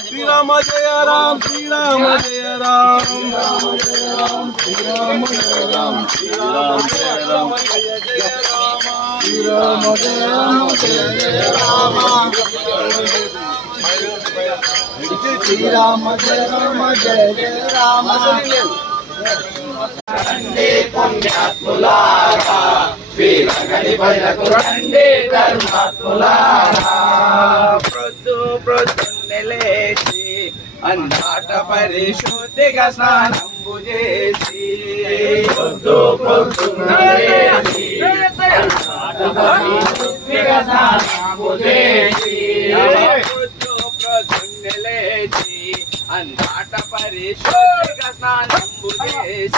శ్రీరామ జయ రామ్ శ్రీరామ జయ రామ్ శ్రీరామ జయ రామ్ శ్రీరామ జయ రామ్ శ్రీరామ జయ రామ జయ జయ రామ శ్రీరామ జయ రామ జయ జయ రామ రండి పుణ్యాత్ములారా శ్రీరంగని భజనకు రండి ధర్మాత్ములారా ప్రొద్దున్నే లేచి అన్నాట పరిశుద్ధిగా స్నానంబు చేసి ప్రొద్దున్నే లేచి అన్నాట పరిశుద్ధిగా స్నానంబు చేసి ప్రొద్దున్నే లేచి అన్నాట పరిశుద్ధిగా స్నానంబు చేసి